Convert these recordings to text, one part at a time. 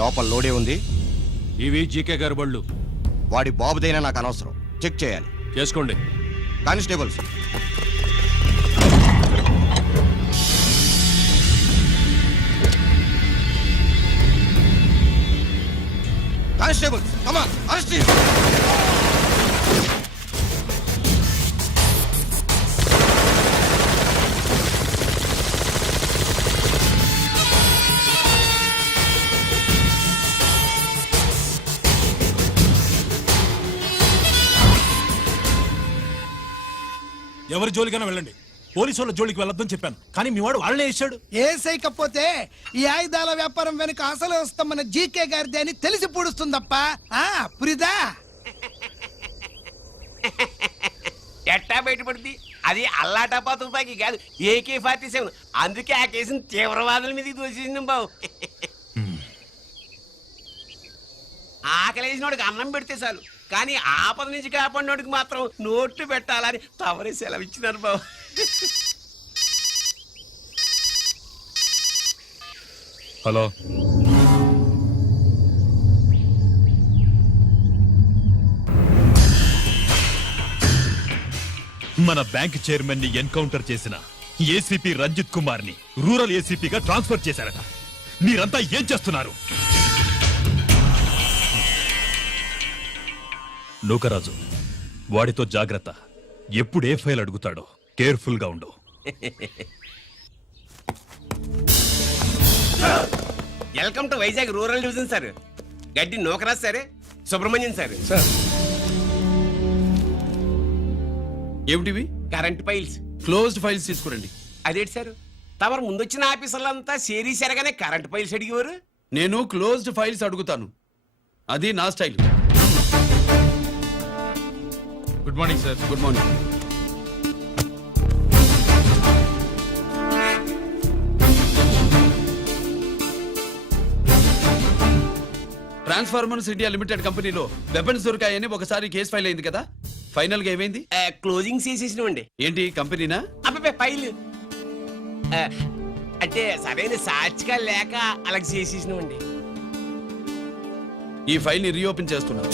లోపల లోడే ఉంది. ఇవి జీకే గారి బళ్ళు. వాడి బాబుదైనా నాకు అనవసరం. చెక్ చేయాలి. చేసుకోండి. Constables, constables, come on, arrest him. ఎవరి జోలికైనా వెళ్ళండి, పోలీసు వాళ్ళ జోలికి వెళ్ళొద్దని చెప్పాను, కానీ మీ వాడు వాళ్ళనే ఇచ్చాడు. ఏసైకపోతే ఈ ఆయుధాల వ్యాపారం వెనుక అసలు వస్తామన్న జీకే గారిది అని తెలిసి పూడుస్తుందప్ప. పురిదా ఎట్టా బయటపడుద్ది? అది అల్లాటపా తుపాకీ కాదు, AK-47. అందుకే ఆ కేసుని తీవ్రవాదుల మీదకి దోషింది బాబు. ఆకలేసినోడికి అన్నం పెడితే చాలు, కానీ ఆపద నుంచి కాపాడినోడికి మాత్రం నోట్లు పెట్టాలని తవరే సెలవు ఇచ్చినారు బాబు. హలో, మన బ్యాంక్ చైర్మన్ ని ఎన్కౌంటర్ చేసిన ఏసీపీ రంజిత్ కుమార్ ని రూరల్ ఏసీపీగా ట్రాన్స్ఫర్ చేశారట. మీరంతా ఏం చేస్తున్నారు? నూకరాజు, వాడితో జాగ్రత్త. ఎప్పుడు ఏ ఫైల్ అడుగుతాడో కేర్ఫుల్ గా ఉండు. Welcome to Vizag rural division sir. Gaddi Nookaraju sir, Subrahmanyam sir. ఏమిటివి? Current files. క్లోజ్డ్ ఫైల్స్ తీసుకురండి. అదేంటి సార్, తమరు ముందొచ్చిన ఆఫీసర్లంతా సేరీసరగానే కరెంట్ ఫైల్స్ అడిగేవారు. నేను క్లోజ్డ్ ఫైల్స్ అడుగుతాను, అది నా style. Good morning sir. Good morning. Transformers India limited కంపెనీలో వెపన్స్ దొరికాయని ఒకసారి కేసు ఫైల్ అయింది కదా, ఫైనల్ గా ఏమైంది? క్లోజింగ్ చేసేసినవండి. ఏంటి కంపెనీనా? అబ్బాయి ఫైల్ అంటే సరైన సాక్షిగా లేక అలా చేసేసినవండి. ఈ ఫైల్ ని రీఓపెన్ చేస్తున్నా.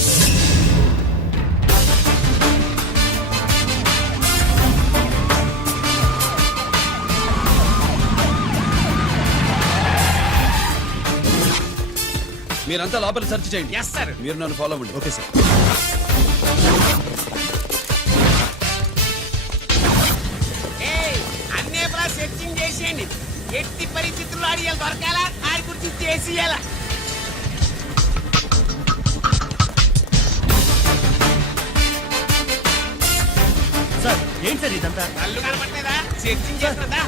మీరంతా లోపల సెర్చ్ చేయండి. Yes sir. మీరు నన్ను ఫాలో అవ్వండి. Okay sir. అన్నే సెర్చింగ్ చేసేయండి. ఎట్టి పరిస్థితుల్లో ఆడియాలు దొరకాలా, ఆడి గురించి చేసేయాలా. సార్ ఏంటి సార్ ఇదంతా? కళ్ళు కనపడలేదా? సెర్చింగ్ చేస్తున్నదా?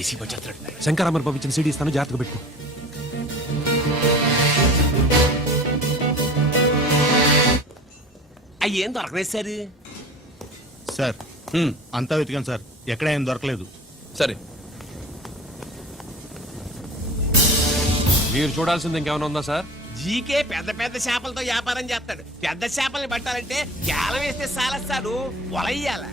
ఏసీ వచ్చేస్తాడు. శంకరామర్ పంపించిన సీడీ ఇస్తాను, జాగ్రత్తగా పెట్టుకో. అయ్యేం దొరకలేదు సార్. సార్ అంతా వెతికాను సార్, ఎక్కడ ఏం దొరకలేదు. సరే, మీరు చూడాల్సింది ఇంకేమైనా ఉందా సార్? జీకే పెద్ద పెద్ద చేపలతో వ్యాపారం చేస్తాడు. పెద్ద చేపల్ని పట్టాలంటే గేలం వేస్తే సాలస్తాడు, వలయ్యాల.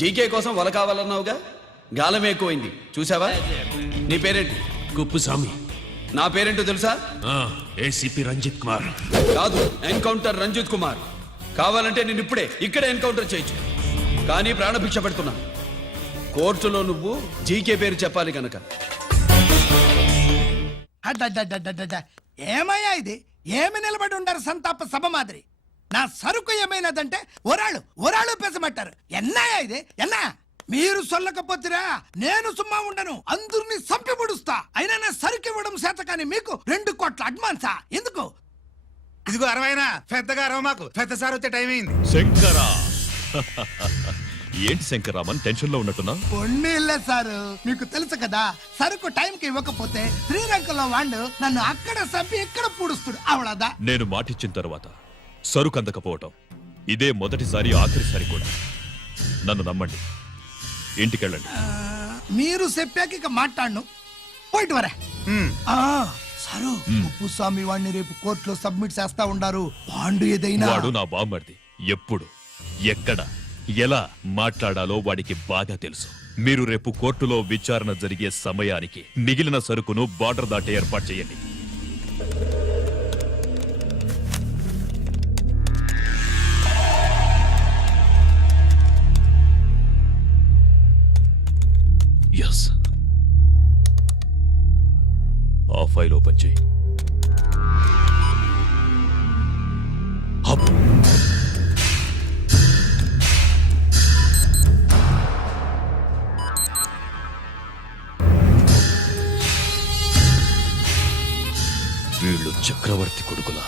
జీకే కోసం వల కావాలన్నావుగా గాలం ఎక్కువైంది చూసావా. నీ పేరేంటి? కుప్పుస్వామి. నా పేరేంటో తెలుసా? ఏసీపీ రంజిత్ కుమార్. కాదు, ఎన్కౌంటర్ రంజిత్ కుమార్. కావాలంటే నేను ఇప్పుడే ఇక్కడే ఎన్కౌంటర్ చేయొచ్చు, కానీ ప్రాణభిక్ష పెడుతున్నా. కోర్టులో నువ్వు జీకే పేరు చెప్పాలి కనుక. అడ్డడ్డడ్డడ్డడ్డ. ఏమయ్యా ఇది? ఏమి నిలబడి ఉండారు సంతాప సభ మాదిరి? నా సరుకు ఏమైనదంటే ఒరాళ్ళు పెసమంటారు. ఎన్నాయా ఇది? ఎన్నా మీరు సొల్లకపోతురా నేను సుమ్మా ఉండను, అందరినీ సంపి పుడుస్తా. అయినా నా సరుకు ఇవ్వడం చేత కానీ మీకు 2 కోట్ల అడ్వాన్సా? ఎందుకు? ఇదిగో 60 పెద్దగా అరవ మాకు పెద్ద సార్ వచ్చే టైం అయింది. శంకరా ఏంటి శంకరామన్ టెన్షన్ లో ఉన్నట్టున్నా? పొన్నీళ్ళే సారు, మీకు తెలుసు కదా, సరుకు టైంకి ఇవ్వకపోతే శ్రీలంకలో వాడు నన్ను అక్కడ సంపి ఇక్కడ పూడుస్తుడు. అవడదా? నేను మాటిచ్చిన తర్వాత సరుకు అందకపోవటం ఇదే మొదటిసారి ఆఖరిసారి కూడా. నన్ను నమ్మండి, ఇంటికెళ్ళండి. మీరు చెప్పాక ఇక మాట్లాడను. పోయిట్ వరా. సారు, ఉప్పుస్వామి వాడిని రేపు కోర్టులో సబ్మిట్ చేస్తా ఉండారు. బాండు ఏదైనా వాడు నా బామ్మర్ది. ఎప్పుడు ఎక్కడ ఎలా మాట్లాడాలో వాడికి బాగా తెలుసు. మీరు రేపు కోర్టులో విచారణ జరిగే సమయానికి మిగిలిన సరుకును బార్డర్ దాటే ఏర్పాటు చేయండి. ఎస్, ఆ ఫైల్ ఓపెన్ చేయి. అప్. వీళ్ళు చక్రవర్తి కొడుకులా